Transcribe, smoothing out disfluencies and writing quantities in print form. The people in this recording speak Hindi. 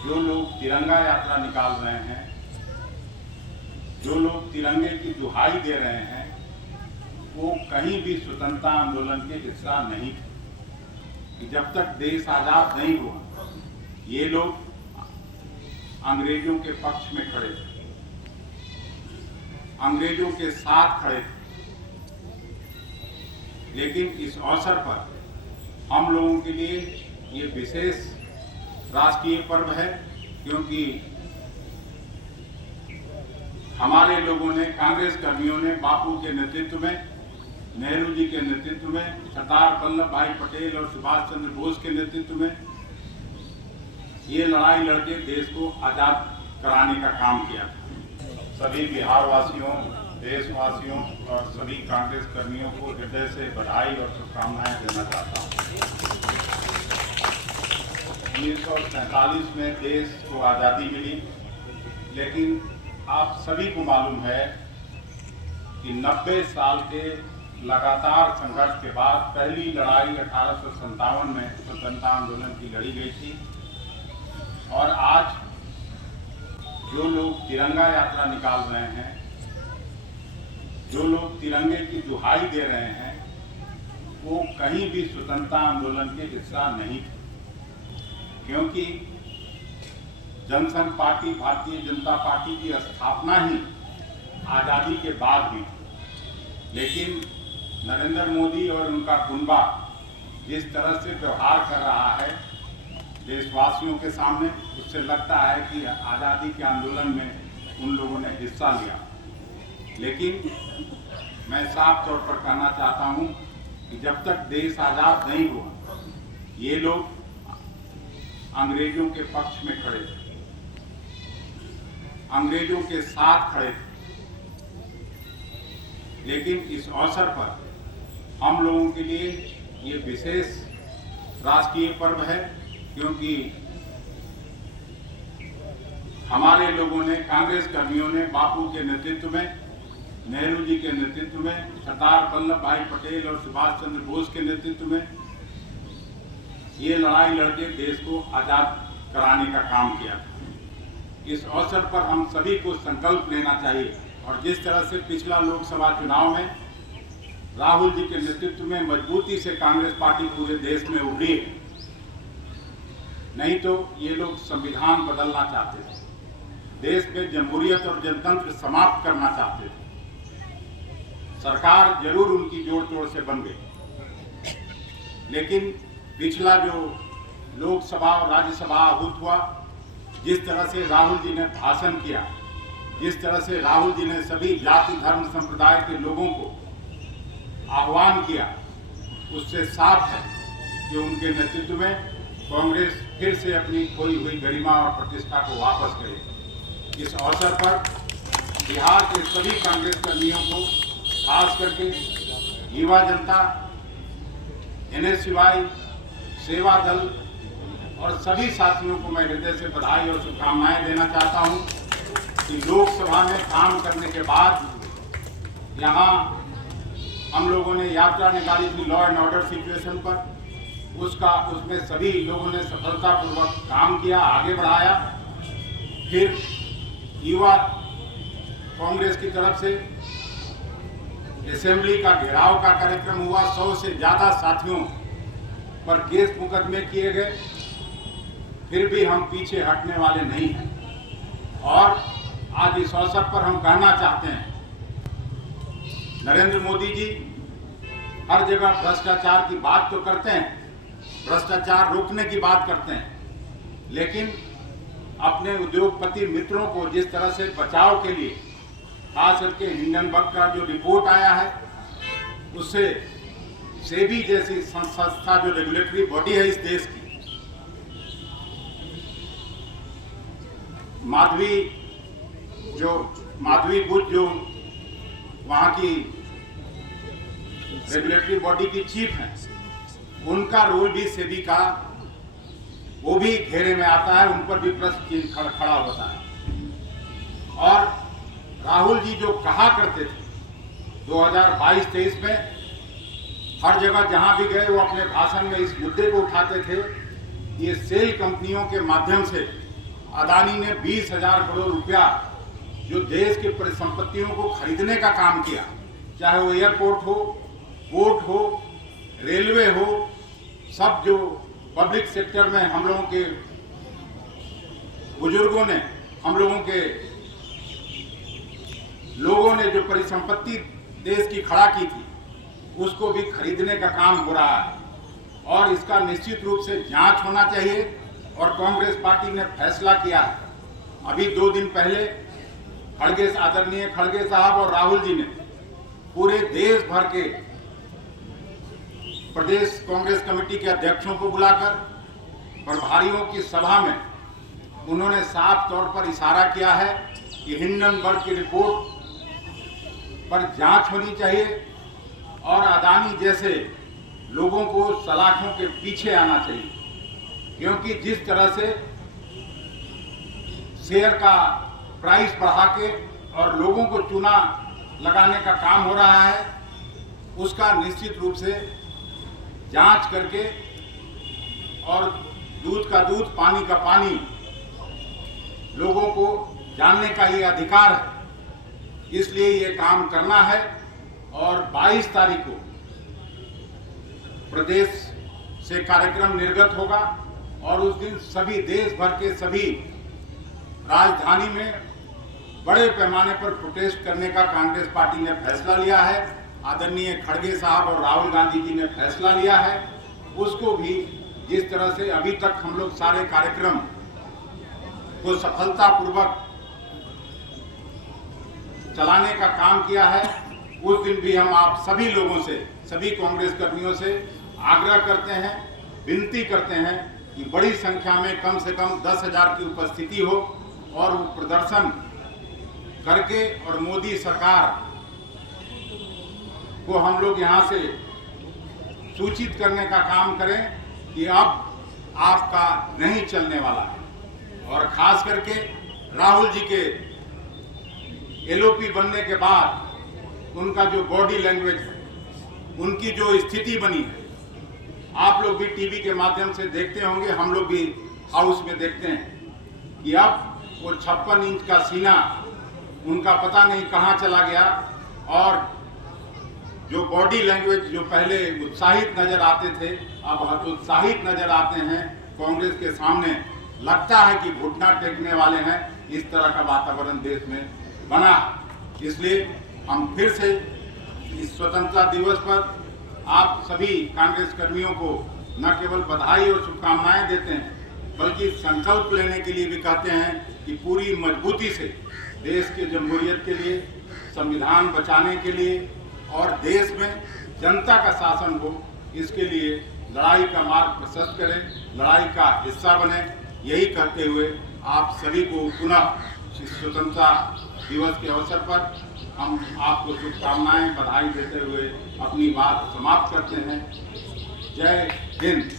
जो लोग तिरंगा यात्रा निकाल रहे हैं, जो लोग तिरंगे की दुहाई दे रहे हैं, वो कहीं भी स्वतंत्रता आंदोलन के हिस्सा नहीं थे। जब तक देश आजाद नहीं हुआ, ये लोग अंग्रेजों के पक्ष में खड़े थे, अंग्रेजों के साथ खड़े थे। लेकिन इस अवसर पर हम लोगों के लिए ये विशेष राष्ट्रीय पर्व है, क्योंकि हमारे लोगों ने, कांग्रेस कर्मियों ने बापू के नेतृत्व में, नेहरू जी के नेतृत्व में, सरदार वल्लभ भाई पटेल और सुभाष चंद्र बोस के नेतृत्व में ये लड़ाई लड़के देश को आजाद कराने का काम किया था। सभी बिहार वासियों, देशवासियों और सभी कांग्रेस कर्मियों को हृदय से बधाई और शुभकामनाएं देना चाहता हूँ। 1947 में देश को आज़ादी मिली, लेकिन आप सभी को मालूम है कि 90 साल के लगातार संघर्ष के बाद पहली लड़ाई 1857 में स्वतंत्रता आंदोलन की लड़ी गई थी। और आज जो लोग तिरंगा यात्रा निकाल रहे हैं, जो लोग तिरंगे की दुहाई दे रहे हैं, वो कहीं भी स्वतंत्रता आंदोलन के हिस्सा नहीं थे, क्योंकि जनसंघ पार्टी, भारतीय जनता पार्टी की स्थापना ही आज़ादी के बाद हुई थी। लेकिन नरेंद्र मोदी और उनका कुनबा जिस तरह से व्यवहार कर रहा है देशवासियों के सामने, उससे लगता है कि आज़ादी के आंदोलन में उन लोगों ने हिस्सा लिया। लेकिन मैं साफ तौर पर कहना चाहता हूं कि जब तक देश आज़ाद नहीं हुआ, ये लोग अंग्रेजों के पक्ष में खड़े थे, अंग्रेजों के साथ खड़े थे। लेकिन इस अवसर पर हम लोगों के लिए ये विशेष राष्ट्रीय पर्व है, क्योंकि हमारे लोगों ने, कांग्रेस कर्मियों ने बापू के नेतृत्व में, नेहरू जी के नेतृत्व में, सरदार वल्लभ भाई पटेल और सुभाष चंद्र बोस के नेतृत्व में ये लड़ाई लड़के देश को आजाद कराने का काम किया था। इस अवसर पर हम सभी को संकल्प लेना चाहिए, और जिस तरह से पिछला लोकसभा चुनाव में राहुल जी के नेतृत्व में मजबूती से कांग्रेस पार्टी पूरे देश में उभरी है, नहीं तो ये लोग संविधान बदलना चाहते थे, देश में जमहूरियत और जनतंत्र समाप्त करना चाहते थे। सरकार जरूर उनकी जोड़ तोड़ से बन गई, लेकिन पिछला जो लोकसभा और राज्यसभा आहूत हुआ, जिस तरह से राहुल जी ने भाषण किया, जिस तरह से राहुल जी ने सभी जाति धर्म संप्रदाय के लोगों को आह्वान किया, उससे साफ है कि उनके नेतृत्व में कांग्रेस फिर से अपनी खोई हुई गरिमा और प्रतिष्ठा को वापस करेगी। इस अवसर पर बिहार के सभी कांग्रेस कर्मियों को, खास करके युवा जनता, NSY, सेवा दल और सभी साथियों को मैं हृदय से बधाई और शुभकामनाएं देना चाहता हूं कि लोकसभा में काम करने के बाद यहां हम लोगों ने यात्रा निकाली थी लॉ एंड ऑर्डर सिचुएशन पर, उसमें सभी लोगों ने सफलतापूर्वक काम किया, आगे बढ़ाया। फिर युवा कांग्रेस की तरफ से असेंबली का घेराव का कार्यक्रम हुआ, 100 से ज्यादा साथियों पर केस मुकदमे किए गए। फिर भी हम पीछे हटने वाले नहीं हैं, और आज इस अवसर पर हम कहना चाहते हैं, नरेंद्र मोदी जी हर जगह भ्रष्टाचार की बात तो करते हैं, भ्रष्टाचार रोकने की बात करते हैं, लेकिन अपने उद्योगपति मित्रों को जिस तरह से बचाव के लिए, खास करके हिंडनबर्ग का जो रिपोर्ट आया है, उससे सेबी जैसी संस्था जो रेगुलेटरी बॉडी है इस देश की, माधवी बुच जो वहाँ की रेगुलेटरी बॉडी की चीफ हैं, उनका रोल भी सेबी का, वो भी घेरे में आता है, उन पर भी प्रश्न खड़ा होता है। और राहुल जी जो कहा करते थे 2022-23 में, हर जगह जहां भी गए वो अपने भाषण में इस मुद्दे को उठाते थे, ये सेल कंपनियों के माध्यम से अदानी ने 20,000 करोड़ रुपया जो देश के परिसंपत्तियों को खरीदने का काम किया, चाहे वो एयरपोर्ट हो, पोर्ट हो, रेलवे हो, सब जो पब्लिक सेक्टर में हम लोगों के बुजुर्गों ने, हम लोगों ने जो परिसंपत्ति देश की खड़ा की थी, उसको भी खरीदने का काम हो रहा है और इसका निश्चित रूप से जांच होना चाहिए। और कांग्रेस पार्टी ने फैसला किया है, अभी 2 दिन पहले आदरणीय खड़गे साहब और राहुल जी ने पूरे देश भर के प्रदेश कांग्रेस कमेटी के अध्यक्षों को बुलाकर प्रभारियों की सभा में उन्होंने साफ तौर पर इशारा किया है कि हिंडनबर्ग की रिपोर्ट पर जांच होनी चाहिए और अदानी जैसे लोगों को सलाखों के पीछे आना चाहिए, क्योंकि जिस तरह से शेयर का प्राइस बढ़ा के और लोगों को चूना लगाने का काम हो रहा है, उसका निश्चित रूप से जांच करके और दूध का दूध, पानी का पानी लोगों को जानने का ये अधिकार है, इसलिए ये काम करना है। और 22 तारीख को प्रदेश से कार्यक्रम निर्गत होगा और उस दिन सभी देश भर के सभी राजधानी में बड़े पैमाने पर प्रोटेस्ट करने का कांग्रेस पार्टी ने फैसला लिया है। आदरणीय खड़गे साहब और राहुल गांधी जी ने फैसला लिया है, उसको भी जिस तरह से अभी तक हम लोग सारे कार्यक्रम को सफलतापूर्वक चलाने का काम किया है, उस दिन भी हम आप सभी लोगों से, सभी कांग्रेस कर्मियों से आग्रह करते हैं, विनती करते हैं कि बड़ी संख्या में कम से कम 10,000 की उपस्थिति हो और वो प्रदर्शन करके और मोदी सरकार को हम लोग यहाँ से सूचित करने का काम करें कि अब आपका नहीं चलने वाला है। और खास करके राहुल जी के एलओपी बनने के बाद उनका जो बॉडी लैंग्वेज है, उनकी जो स्थिति बनी है, आप लोग भी टीवी के माध्यम से देखते होंगे, हम लोग भी हाउस में देखते हैं कि अब वो 56 इंच का सीना उनका पता नहीं कहाँ चला गया और जो बॉडी लैंग्वेज जो पहले उत्साहित नजर आते थे, अब हतोत्साहित नजर आते हैं। कांग्रेस के सामने लगता है कि घुटना टेकने वाले हैं। इस तरह का वातावरण देश में बना, इसलिए हम फिर से इस स्वतंत्रता दिवस पर आप सभी कांग्रेस कर्मियों को न केवल बधाई और शुभकामनाएं देते हैं, बल्कि संकल्प लेने के लिए भी कहते हैं कि पूरी मजबूती से देश के जमहूरियत के लिए, संविधान बचाने के लिए और देश में जनता का शासन हो, इसके लिए लड़ाई का मार्ग प्रशस्त करें, लड़ाई का हिस्सा बने। यही कहते हुए आप सभी को पुनः स्वतंत्रता दिवस के अवसर पर हम आपको शुभकामनाएं, बधाई देते हुए अपनी बात समाप्त करते हैं। जय हिंद।